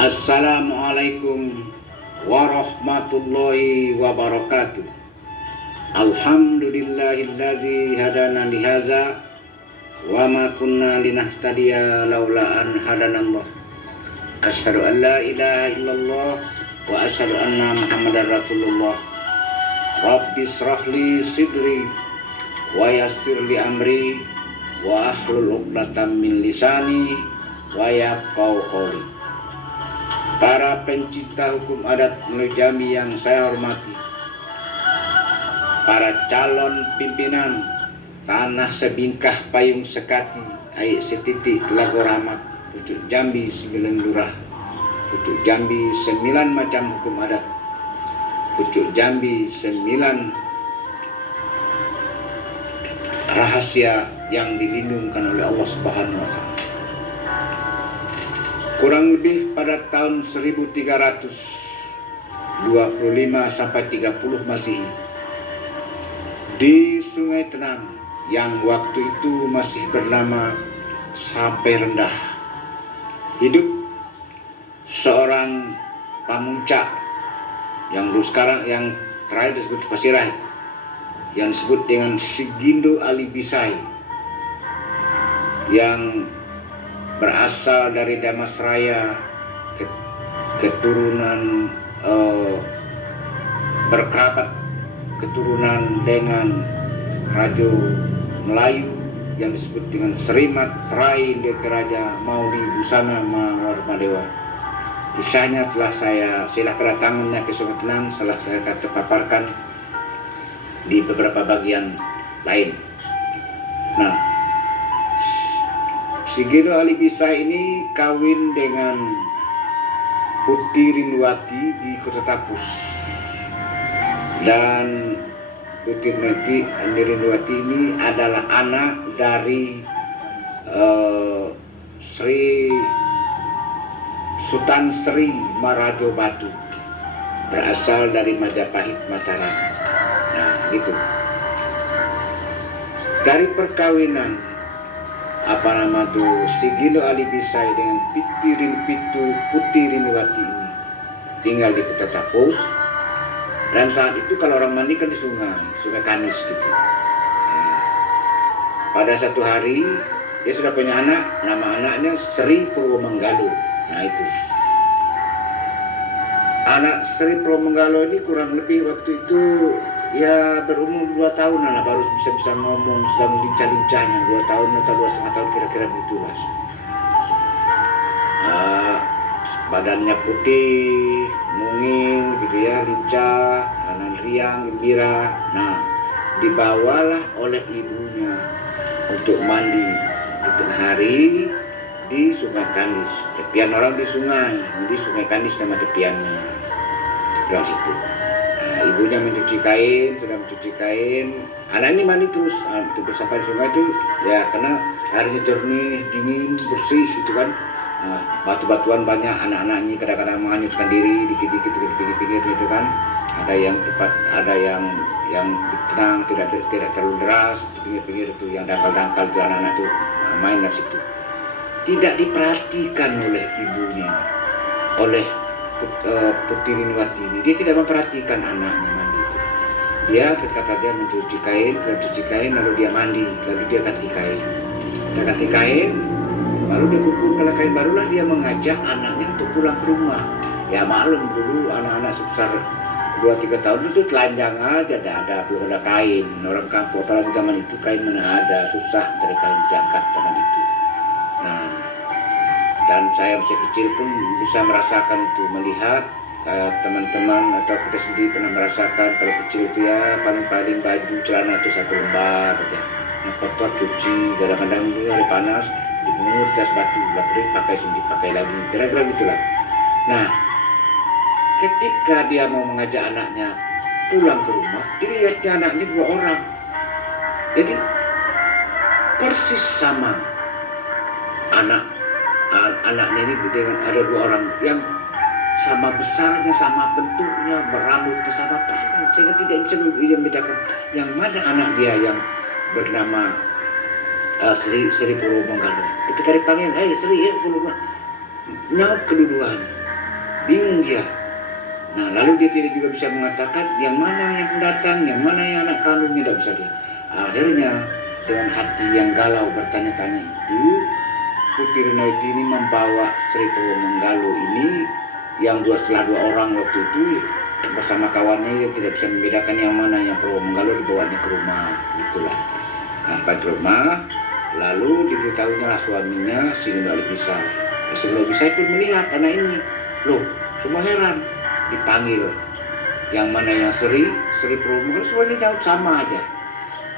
Assalamualaikum warahmatullahi wabarakatuh. Alhamdulillahilladzi hadana lihaza wa ma kunna linahtadiya laula an hadanallah. Asyhadu an la ilaha illallah wa asyhadu anna Muhammadar Rasulullah. Rabbi shrahli sidri wa yassir li amri wa ahlul 'uqdatam min lisani wa yafqahu qawli. Para pencinta hukum adat Nurjami yang saya hormati, para calon pimpinan Tanah Sebingkah Payung Sekati Aik Setitik Telaga Rahmat, Pucuk Jambi 9 Lurah, Pucuk Jambi 9 macam hukum adat, Pucuk Jambi 9 rahasia yang dilindungkan oleh Allah Subhanahu wa Ta'ala. Kurang lebih pada tahun 1325 sampai 30 Masehi, di Sungai Tenang yang waktu itu masih bernama Sampai Rendah, hidup seorang pamuncak yang dulu sekarang yang terakhir disebut Pasirah, yang disebut dengan Sigindo Ali Bisai, yang berasal dari Damasraya, keturunan berkerabat keturunan dengan Raja Melayu yang disebut dengan Serimat Trai Deke Raja Mauli Busana Mawarmadewa. Kisahnya telah silah kedatangannya ke Sungai Tenang telah saya paparkan di beberapa bagian lain. Nah, Sigindo Ali Bisai ini kawin dengan Putih Rinduwati di Kota Tapus, dan Putih Rinduwati ini adalah anak dari Sultan Sri Marajo Batu, berasal dari Majapahit Mataram. Nah, gitu. Dari perkawinan Sigindo Ali Bisai dengan Putih Rinduwati ini tinggal di Kota Tapus, dan saat itu kalau orang mandi kan di Sungai Kanis gitu. Nah, pada satu hari dia sudah punya anak, nama anaknya Sri Purwomanggalo. Nah, itu anak Sri Purwomanggalo ini kurang lebih waktu itu ya berumur 2 tahun lah, baru bisa ngomong, sedang lincah-lincahnya 2 tahun atau 2,5 tahun kira-kira begitulah. Badannya putih, mungil gitu ya, lincah, kanan riang, gembira. Nah, dibawalah oleh ibunya untuk mandi di tengah hari di Sungai Kandis. Tepian orang di sungai Kandis nama tepiannya di situ. Ibunya mencuci kain, anak ini mandi terus, sampai di sungai itu ya, karena airnya jernih, dingin, bersih gitu kan. Batu-batuan banyak, anak-anaknya kadang-kadang menghanyutkan diri dikit-dikit di pinggir-pinggir gitu kan. Ada yang tepat, ada yang tenang, tidak terlalu deras di pinggir-pinggir itu, yang dangkal-dangkal itu anak-anak itu main dari situ. Tidak diperhatikan oleh ibunya, oleh Putih Rinduwati ini. Dia tidak memperhatikan anaknya mandi itu. Dia tetap saja mencuci kain, lalu dia mandi, lalu dia ganti kain, baru dia kumpulkan kain, barulah dia mengajak anaknya untuk pulang ke rumah. Ya maklum dulu anak-anak sebesar 2-3 tahun itu telanjang aja, belum ada kain. Orang kampung apalagi zaman itu kain mana ada, susah dari kain jangkat zaman itu. Nah, dan saya masih kecil pun bisa merasakan itu, melihat teman-teman atau kita sendiri pernah merasakan kalau kecil itu ya, paling baju celana itu 1 lembar aja, yang kotor cuci, kadang-kadang itu hari panas dipungut gas batu, lalu pakai lagi, kira-kira gitulah. Nah, ketika dia mau mengajak anaknya pulang ke rumah, dilihatnya anaknya 2 orang, jadi persis sama anaknya ini dengan ada 2 orang yang sama besarnya, sama bentuknya, berambutnya sama panjang, sehingga tidak bisa membedakan yang mana anak dia yang bernama Sri Purwomanggalo. Ketika dipanggil, Sri Purwomanggalo, nyaut keduluan. bingung dia. Nah, lalu dia tidak juga bisa mengatakan yang mana yang pendatang, yang mana yang anak kandungnya, tidak bisa dia. Akhirnya dengan hati yang galau bertanya-tanya itu, Putri Renoiti ini membawa Sri Purwomanggalo ini yang setelah dua orang waktu itu bersama kawannya yang tidak bisa membedakan yang mana yang Purwomanggalo, dibawanya ke rumah, itulah. Nah, sampai ke rumah, lalu diberitahunya lah suaminya si Gendok Alibisai. Si Gendok Alibisai pun melihat anak ini, loh, semua heran, dipanggil yang mana yang Sri Purwomanggalo, semuanya jauh sama aja.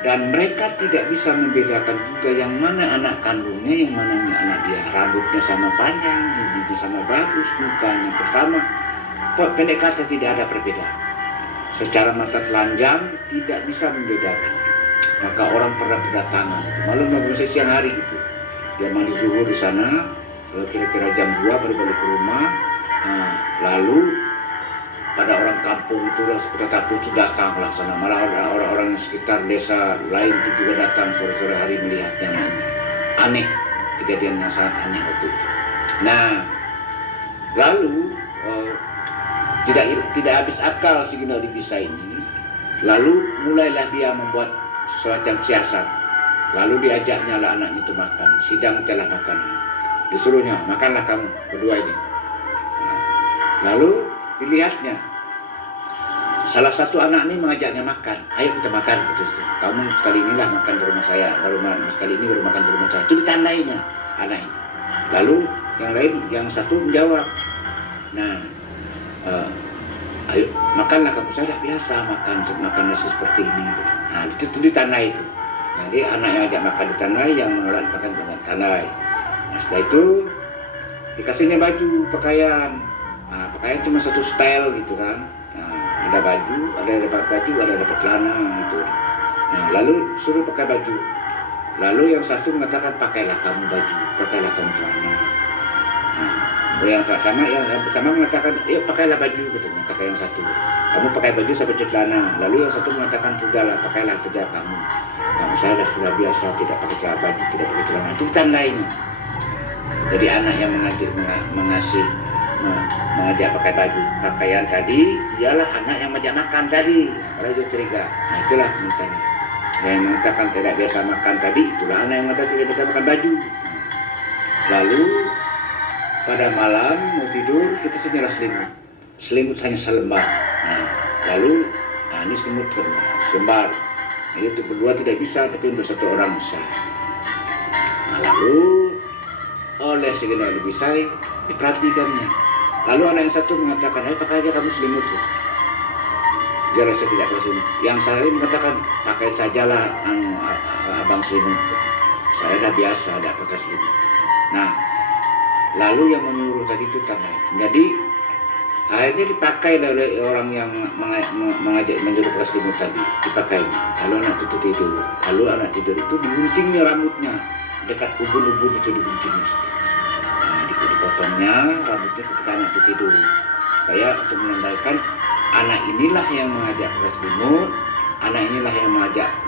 Dan mereka tidak bisa membedakan juga yang mana anak kandungnya, yang mana anak dia. Rambutnya sama panjang, giginya sama bagus, mukanya pertama. Pendek kata tidak ada perbedaan. Secara mata telanjang tidak bisa membedakan. Maka orang pernah berdatangan, malam siang hari gitu. Dia mandi zuhur di sana, kira-kira jam 2 baru balik ke rumah. Nah, lalu pada orang kampung itu dan sekitar kampung itu datanglah sana, malah orang-orang sekitar desa lain itu juga datang sore-sore hari melihatnya. Aneh, kejadian yang sangat aneh waktu itu. Nah, lalu tidak habis akal si Gendok Alibisai ini. Lalu mulailah dia membuat semacam siasat. Lalu diajaknya lah anaknya itu makan, sidang telah makan. Disuruhnya, makanlah kamu berdua ini. Lalu dilihatnya, salah satu anak ini mengajaknya makan. Ayo kita makan, kamu sekali inilah makan di rumah saya, sekali ini baru makan di rumah saya. Itu ditandainya anak ini. Lalu yang lain, yang satu menjawab, nah, ayo makanlah kamu, saya dah biasa makan nasi seperti ini. Nah, itu ditandai itu. Jadi anak yang ajak makan ditandai, yang menolak makan ditandai. Nah, setelah itu dikasihnya baju, pakaian. Nah, pakaian cuma satu style gitu kan. Nah, ada baju, ada dapat baju, ada dapat celana gitu. Nah, lalu suruh pakai baju. Lalu yang satu mengatakan pakailah kamu baju, pakailah kamu celana. Nah, yang sama mengatakan, yuk pakailah baju, katanya, kata yang satu. Kamu pakai baju sampai celana. Lalu yang satu mengatakan, sudahlah, pakailah saja kamu. Kamu saya sudah biasa tidak pakai celana baju, tidak pakai celana. Itu tandainya. Jadi anak yang mengajak pakai baju, pakaian tadi, ialah anak yang mengajak makan tadi. Kalau itu curiga. Nah, itulah misalnya. Yang mengatakan tidak biasa makan tadi, itulah anak yang mengatakan tidak biasa makan baju. Lalu pada malam mau tidur kita senyalah selimut hanya selembar. Nah, lalu ini selimut selembar. Jadi untuk berdua tidak bisa, tapi untuk satu orang bisa. Nah, lalu oleh si Gendok Alibisai diperhatikannya. Lalu anak yang satu mengatakan, ayo pakai aja kamu selimut. Dia rasa tidak pakai selimut. Yang saya mengatakan, pakai sajalah abang selimut. Saya dah biasa, tidak pakai selimut. Nah, lalu yang menyuruh tadi itu tandai. Jadi akhirnya dipakai oleh orang yang mengajak menyuruh pakai selimut tadi, dipakai. Lalu anak itu tidur. Lalu anak tidur itu diguntingnya rambutnya, dekat ubun-ubun itu digunting. Nah, dipotongnya rambutnya ketika anak itu tidur, supaya untuk menandaikan anak inilah yang mengajak pakai selimut, anak inilah yang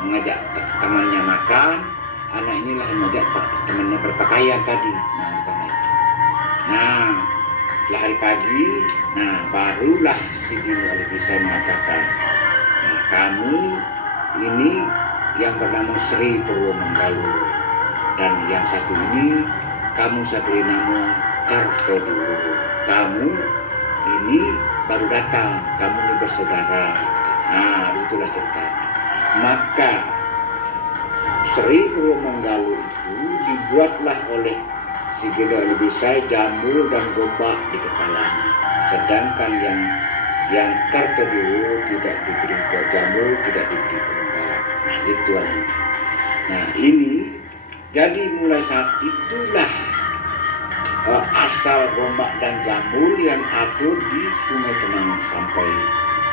mengajak temannya makan, anak inilah yang mengajak temannya berpakaian tadi. Nah, nah, setelah hari pagi, nah barulah si Gendok Alibisai mengatakan, nah kamu ini yang bernama Sri Purwomanggalo, dan yang satu ini kamu saya beri nama Kartodiro. Kamu ini baru datang, kamu ini bersaudara. Nah, itulah ceritanya. Maka Sri Purwomanggalo itu dibuatlah oleh si Gendok Alibisai jambul dan gombak di kepalanya. Sedangkan yang Kartodiro tidak diberi jambul, tidak diberi gombak. Nah, itu aja. Nah, ini jadi mulai saat itulah asal gombak dan jambul yang ada di Sungai Kenang sampai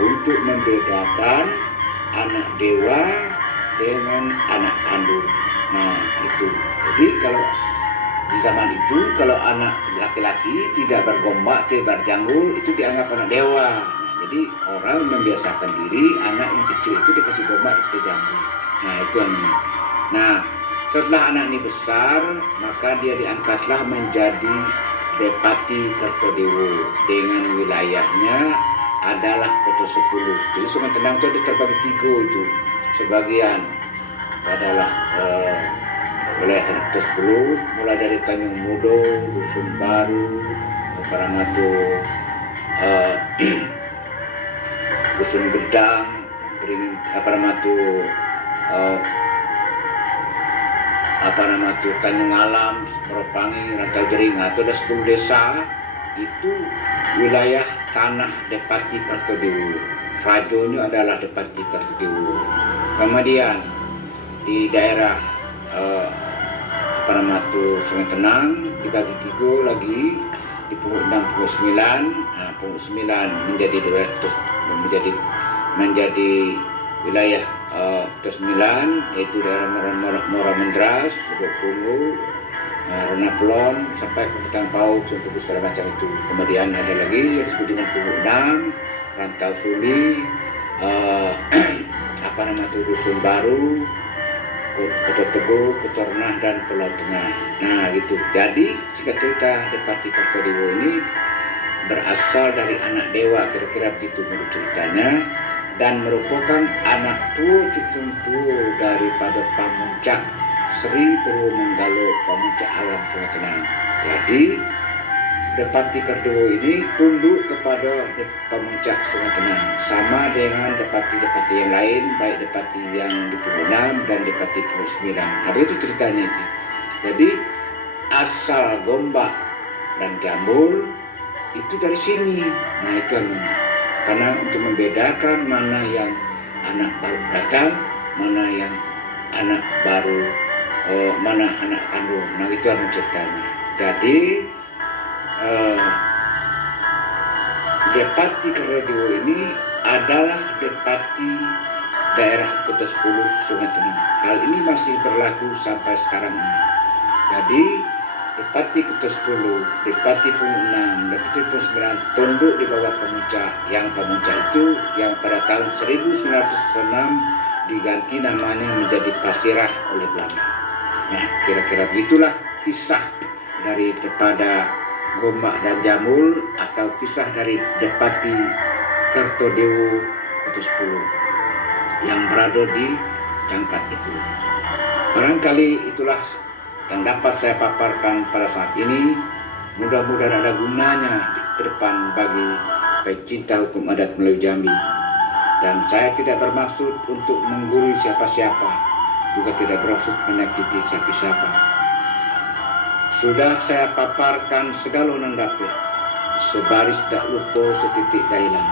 untuk membedakan anak dewa dengan anak kandung. Nah, itu. Jadi kalau di zaman itu, kalau anak laki-laki tidak bergombak, tidak berjanggul, itu dianggap anak dewa. Nah, jadi orang membiasakan diri, anak yang kecil itu dikasih gombak, dikasih janggul. Nah, itu yang ini. Nah, setelah anak ini besar, maka dia diangkatlah menjadi Depati Kartodewo dengan wilayahnya adalah Kota 10. Jadi Sungai Tenang itu terbagi 3 itu. Sebagian adalah wilayah Kota 10, mulai dari Tanjung Mudo, Dusun Baru, Paramatu, Dusun Gedang, Paramatu, Tanjung Alam, Meropangi, Rantau Jering. Itu ada 10 desa. Itu wilayah tanah Depati Kartodewo. Rajonya adalah Depati Kartodewo. Kemudian di daerah Sungai Tenang dibagi 3 lagi, di Pungut 6, Pungut 9. Pungut 9 menjadi wilayah Kota 9, yaitu daerah Mora Mendras, Bogor Pungu, Ronapelon sampai ke Kota Pau, untuk segala macam itu. Kemudian ada lagi yang disebut dengan Pungut 6, Rantau Suli, Dusun Baru, Kota Teguh, Kota Renah, dan Pulau Tengah. Nah gitu. Jadi singkat cerita, Depati Kartodewo ini berasal dari anak dewa, kira-kira begitu menurut ceritanya, dan merupakan anak cucu daripada Pamuncak Sri Purwomanggalo, Pamuncak Alam Sungai Tenang. Jadi Depati Kartodewo ini tunduk kepada Pamuncak Sungai Tenang, sama dengan Depati-Depati yang lain, baik Depati yang di Pungut 6 dan Depati Pungut 9. Nah begitu ceritanya itu. Jadi asal Gombak dan Jambul itu dari sini. Nah itu karena untuk membedakan mana yang anak baru datang, mana yang anak baru, mana anak kandung. Nah itu ceritanya. Jadi Depati Kartodewo ini adalah Depati daerah Kota 10 Sungai Tenang. Hal ini masih berlaku sampai sekarang ini. Jadi Depati Kota 10, Depati Pungut 6, Depati Pungut 9 tunduk di bawah Pamuncak. Yang Pamuncak itu yang pada tahun 1906 diganti namanya menjadi Pasirah oleh Belanda. Nah kira-kira begitulah kisah daripada Gombak dan Jambul, atau kisah dari Depati Kartodewo Kota 10 yang berada di Cangkat itu. Barangkali itulah yang dapat saya paparkan pada saat ini. Mudah-mudahan ada gunanya ke depan bagi pencinta hukum adat Melayu Jambi. Dan saya tidak bermaksud untuk menggurui siapa-siapa, juga tidak bermaksud menyakiti siapa-siapa. Sudah saya paparkan segala nandape, sebaris dak lupa setitik dailan.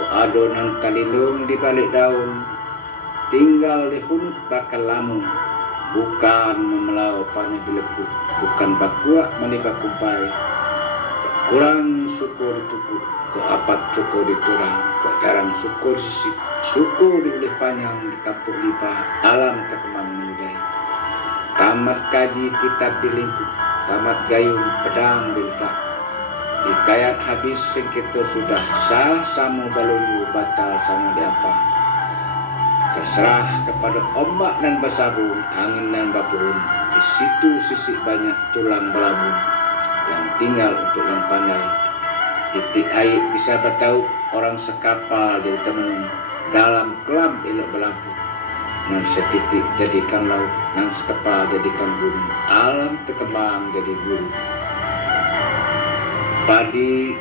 Adonan kalindung di balik daun, tinggal di hunut bakal lamun. Bukan memelau pane bilekuk, bukan bakuak mani bakumpai. Kurang syukur ditukuk, kok apat syukur diturang, kok jarang syukur sisip, syukur diulih panjang di kampung lipa, alam terkemang menudai. Tamat kaji kitab dilingkup, tamat gayung pedang biltak. Dikayat habis sengkito sudah sah sama balulu batal sama diapa. Terserah kepada ombak dan basabun, angin dan bapurun. Di situ sisik banyak tulang belabun yang tinggal untuk yang pandai. Titik air bisa bertahu orang sekapal jadi temen dalam kelam elok berlampu. Nan setitik jadikan laut, nan sekepal jadikan gunung, alam terkembang jadi guru. Padi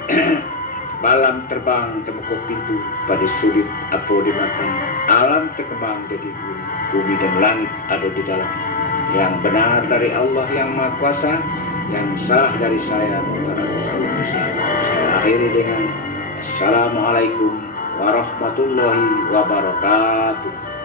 balam terbang temukuk pintu, padi sulit apa dimakan, alam terkembang jadi guru. Bumi dan langit ada di dalam. Yang benar dari Allah yang Maha Kuasa, yang salah dari saya saya akhiri dengan Assalamualaikum warahmatullahi wabarakatuh.